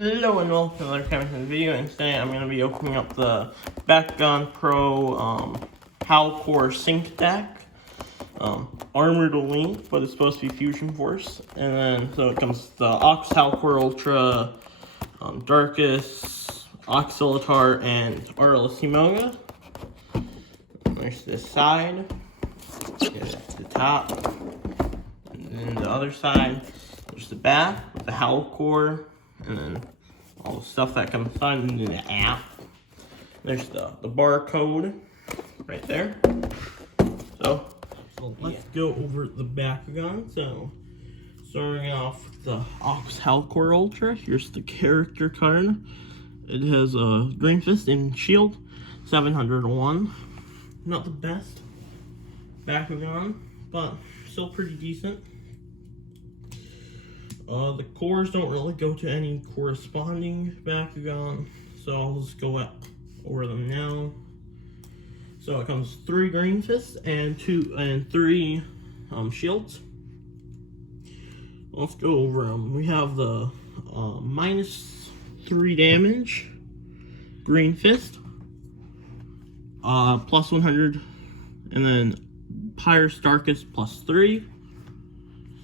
Hello and welcome to another time in the video, and today I'm going to be opening up the Bakugan Pro Howlkor Sync deck. Armored Link, but it's supposed to be Fusion Force. And then, so it comes the Aquos, Howlkor Ultra, Darkus, Auxilitar, and Arlissimoga. There's this side, there's the top, and then the other side, there's the back with the Howlkor. And then all the stuff that comes into the app. There's the barcode right there. So let's go over the Bakugan. So starting off with the Aquos Howlkor Ultra. Here's the character card. It has a Green Fist and Shield, 701. Not the best Bakugan, but still pretty decent. The cores don't really go to any corresponding Bakugan, so I'll just go over them now. So it comes 3 Green Fists and 3 shields. Let's go over them. We have the -3 damage Green Fist, plus 100, and then Pyrus Darkus plus 3.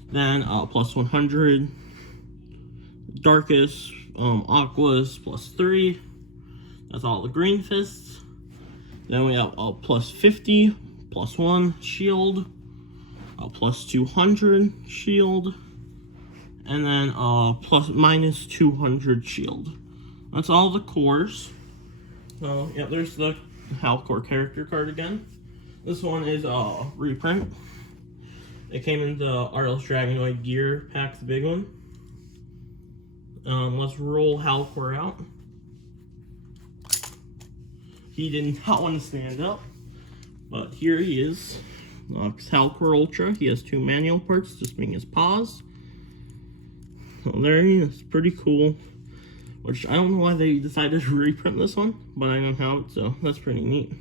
Then plus 100 Darkus, Aquos plus 3. That's all the Green Fists. Then we have plus 50, plus 1 shield, plus 200 shield, and then minus 200 shield. That's all the cores. So yeah, there's the Howlkor character card again. This one is a reprint. It came in the Arlis Dragonoid gear pack, the big one. Let's roll Howlkor out. He did not want to stand up, but here he is. Howlkor Ultra. He has 2 manual parts, just being his paws. So there he is, pretty cool. Which I don't know why they decided to reprint this one, but I don't have it, so that's pretty neat.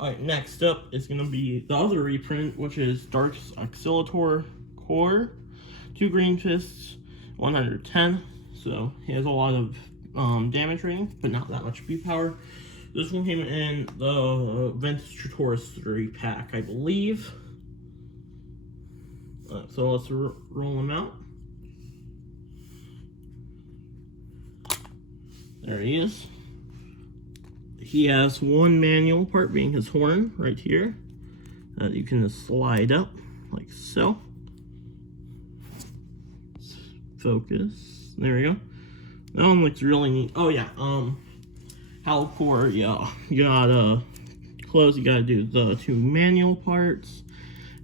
Alright, next up is going to be the other reprint, which is Darkus Auxilitar Core. 2 Green Fists, 110. So he has a lot of damage rating, but not that much beat power. This one came in the Vintage Tutorials 3 pack, I believe. So let's roll him out. There he is. He has 1 manual part, being his horn right here, that you can just slide up like so. Focus. There we go. That one looks really neat. Oh yeah, Howlkor, yeah, you gotta close. You gotta do the 2 manual parts,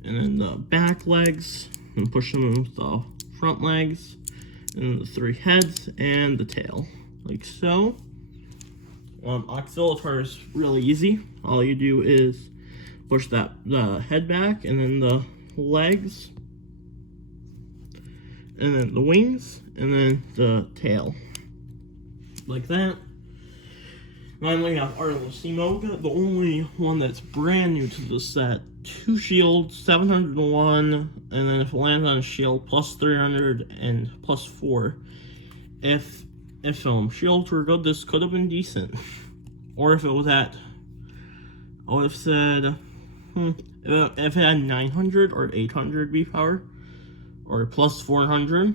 and then the back legs, and push them with the front legs, and the 3 heads and the tail, like so. Auxilitar is really easy. All you do is push the head back, and then the legs, and then the wings, and then the tail, like that. Finally, we have Arlissimoga, the only one that's brand new to the set. 2 shields, 701, and then if it lands on a shield, plus 300 and plus 4. If shields were good, this could have been decent. Or if it was at, if it said, if it had 900 or 800 beat power, or plus 400,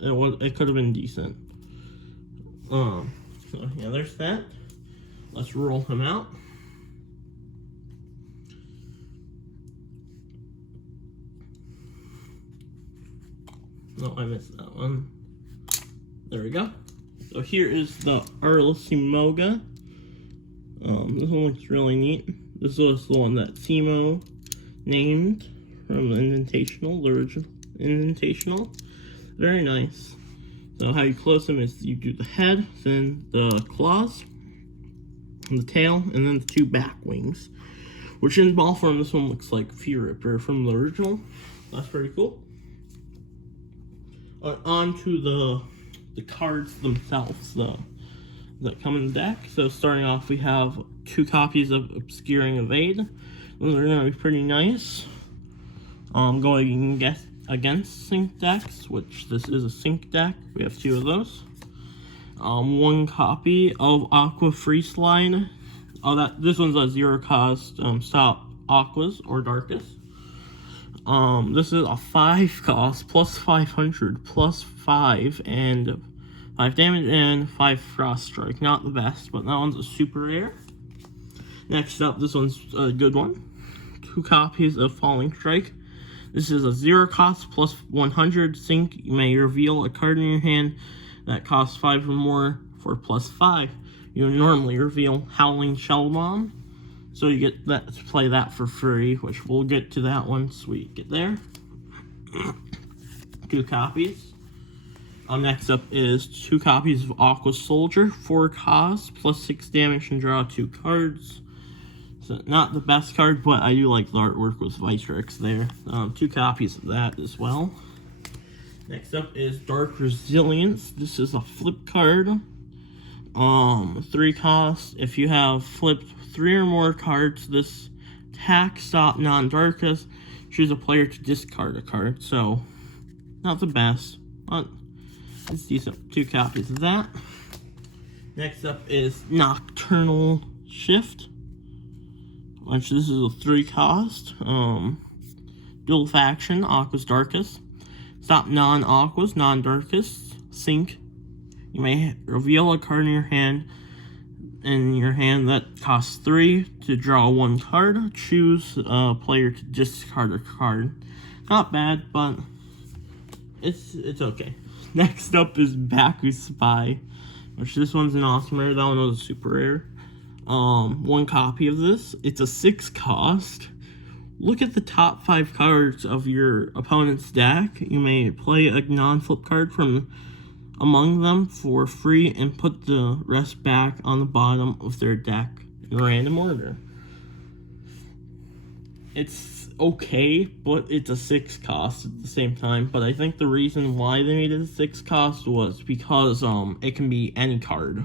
it could have been decent. So yeah, there's that. Let's roll him out. No, I missed that one. There we go. So here is the Arlissimoga. This one looks really neat. This was the one that Simo named from the Indentational, the original Indentational. Very nice. So how you close them is you do the head, then the claws, and the tail, and then the 2 back wings. Which in ball form, this one looks like Fear Ripper from the original. That's pretty cool. On to the cards themselves, that come in the deck. So starting off, we have 2 copies of Obscuring Evade. Those are going to be pretty nice. You can against sync decks, which this is a sync deck. We have 2 of those. 1 copy of Aqua Free Slide. This one's a 0 cost stop Aquos or Darkest. This is a 5 cost plus 500 plus 5 and 5 damage and 5 Frost Strike. Not the best, but that one's a super rare. Next up, this one's a good one. 2 copies of Falling Strike. This is a 0 cost plus 100 sync. You may reveal a card in your hand that costs 5 or more for plus 5. You normally reveal Howling Shell Bomb. So you get that to play that for free, which we'll get to that once we get there. 2 copies. Next up is 2 copies of Aquos Soldier, 4 cost, plus 6 damage and draw 2 cards. So not the best card, but I do like the artwork with Vitrix there. 2 copies of that as well. Next up is Dark Resilience. This is a flip card. 3 cost. If you have flipped 3 or more cards, this attack, stop, non-darkest, choose a player to discard a card. So, not the best, but it's decent. 2 copies of that. Next up is Nocturnal Shift, which this is a 3 cost. Dual faction, Aquos Darkest. Stop non-Aquos, non-Darkest, sync. You may reveal a card in your hand that costs 3 to draw 1 card. Choose a player to discard a card. Not bad, but it's okay. Next up is Baku Spy, which this one's an awesome rare. That one was a super rare. 1 copy of this. It's a 6 cost. Look at the top 5 cards of your opponent's deck. You may play a non-flip card from among them for free and put the rest back on the bottom of their deck in random order. It's okay, but it's a 6 cost at the same time. But I think the reason why they made it a 6 cost was because it can be any card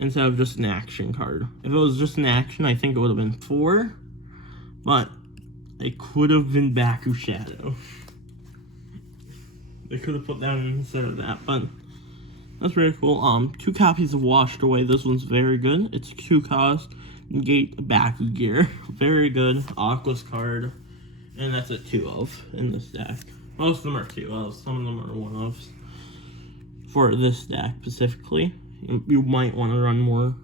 instead of just an action card. If it was just an action, I think it would have been 4, but it could have been Baku Shadow. They could have put that in instead of that, but that's really cool. 2 copies of Washed Away. This one's very good. It's 2 cost. Negate Baku Gear. Very good. Aquos card. And that's a 2 of in this deck. Most of them are 2 of. Some of them are 1 ofs. For this deck specifically. You might want to run more.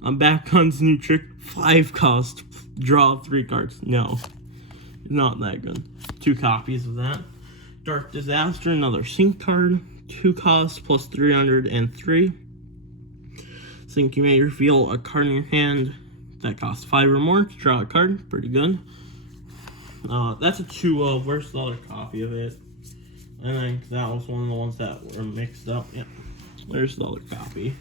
Bakugan's new trick. 5 cost. Draw 3 cards. No. It's not that good. 2 copies of that. Dark Disaster, another sync card. 2 costs plus 303. Sync, you may reveal a card in your hand that costs 5 or more to draw a card. Pretty good. That's a 2 of. Where's the other copy of it? I think that was one of the ones that were mixed up. Yep. There's the other copy.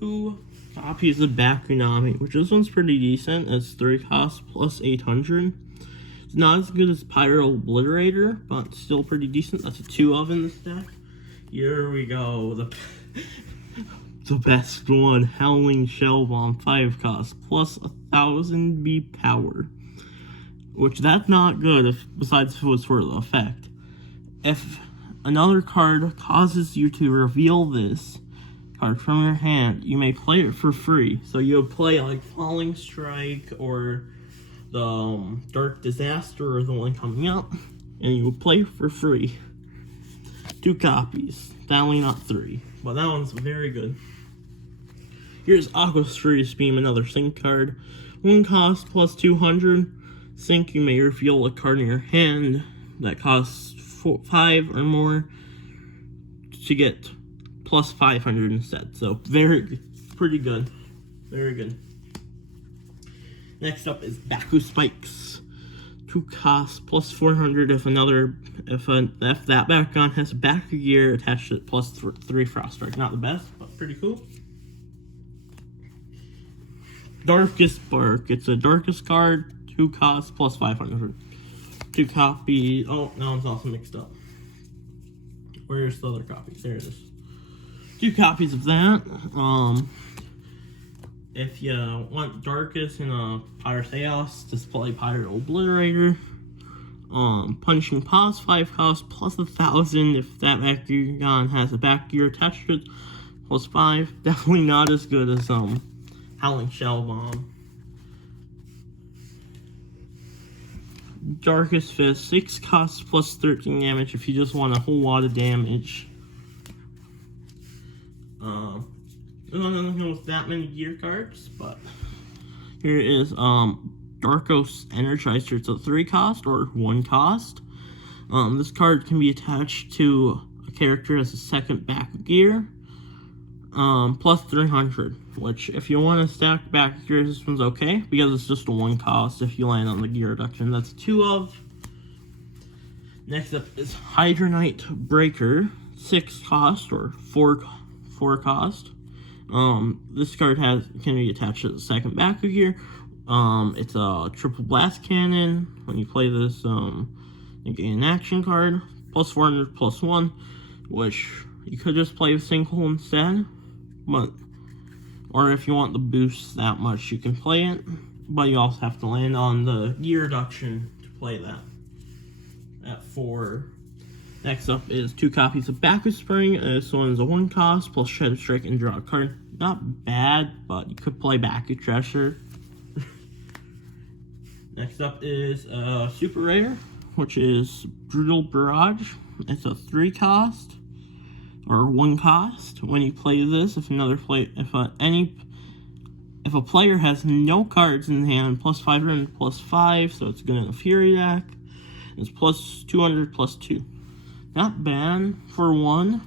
2 copies of Bakunami, which this one's pretty decent. It's 3 costs plus 800. It's not as good as Pyro Obliterator, but still pretty decent. That's a 2 of in this deck. Here we go. The best one. Howling Shell Bomb, 5 cost, plus 1000 B power. Which, that's not good, besides if it was for the effect. If another card causes you to reveal this card from your hand, you may play it for free. So you'll play like Falling Strike or the Dark Disaster or the one coming up, and you will play for free. 2 copies. Definitely not 3, but that one's very good. Here's Aquos Furious Beam, another sync card. 1 cost plus 200. Sync, you may reveal a card in your hand that costs 5 or more to get plus 500 instead. So pretty good. Very good. Next up is Baku Spikes. 2 costs plus 400 if that Bakugan has Baku Gear attached to it, plus 3 Frost Strike. Not the best, but pretty cool. Darkest Bark. It's a Darkest card. 2 costs plus 500. 2 copies. Oh, that one's also mixed up. Where's the other copy? There it is. 2 copies of that. If you want Darkest in a Pyro Chaos, just play Pyro Obliterator. Punishing Paws, 5 cost, plus 1,000 if that Bakugan has a back gear attached to it, plus 5. Definitely not as good as, Howling Shell Bomb. Darkest Fist, 6 cost, plus 13 damage if you just want a whole lot of damage. I don't know with that many gear cards, but here is, Darkos Energizer. It's a 3 cost or 1 cost. This card can be attached to a character as a second back gear. Plus 300, which if you want to stack back gear, this one's okay, because it's just a 1 cost if you land on the gear reduction. That's 2 of. Next up is Hydronite Breaker, 6 cost or 4 cost. This card can be attached to the second back gear. It's a triple blast cannon. When you play this, you gain an action card, plus 400, plus 1, which you could just play with single instead. Or if you want the boost that much, you can play it, but you also have to land on the gear reduction to play that. At 4. Next up is 2 copies of Backup Spring. This one's a 1 cost, plus Shadow Strike and draw a card. Not bad, but you could play Backup Treasure. Next up is Super Rare, which is Brutal Barrage. It's a 3 cost. Or 1 cost. When you play this, if a player has no cards in hand, plus 500, plus 5, so it's good in a Fury deck. It's plus 200, plus 2. Not bad for 1,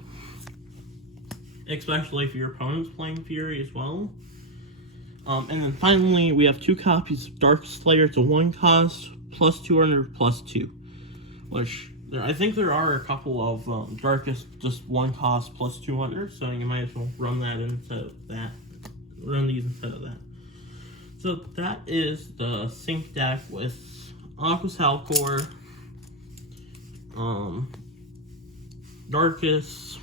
especially if your opponent's playing Fury as well. And then finally, we have 2 copies of Dark Slayer. It's a 1 cost, plus 200, plus 2, which I think there are a couple of Darkest just 1 cost plus 200, so you might as well run that instead of that. Run these instead of that. So that is the sync deck with Aquos Howlkor, Darkest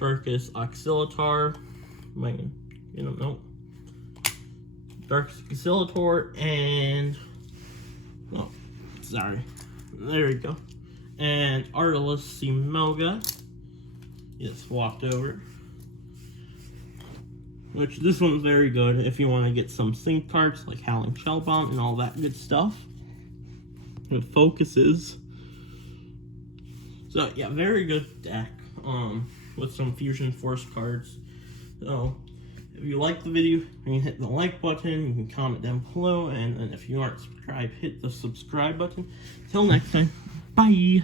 Auxiliator, Darkest Auxiliator, and sorry, there we go. And Artless Semoga. It's walked over. Which this one's very good if you want to get some sync cards like Howling Shell Bomb and all that good stuff. It focuses. So yeah, very good deck. With some Fusion Force cards. So if you like the video, you can hit the like button, you can comment down below, and if you aren't subscribed, hit the subscribe button. Till next time, bye!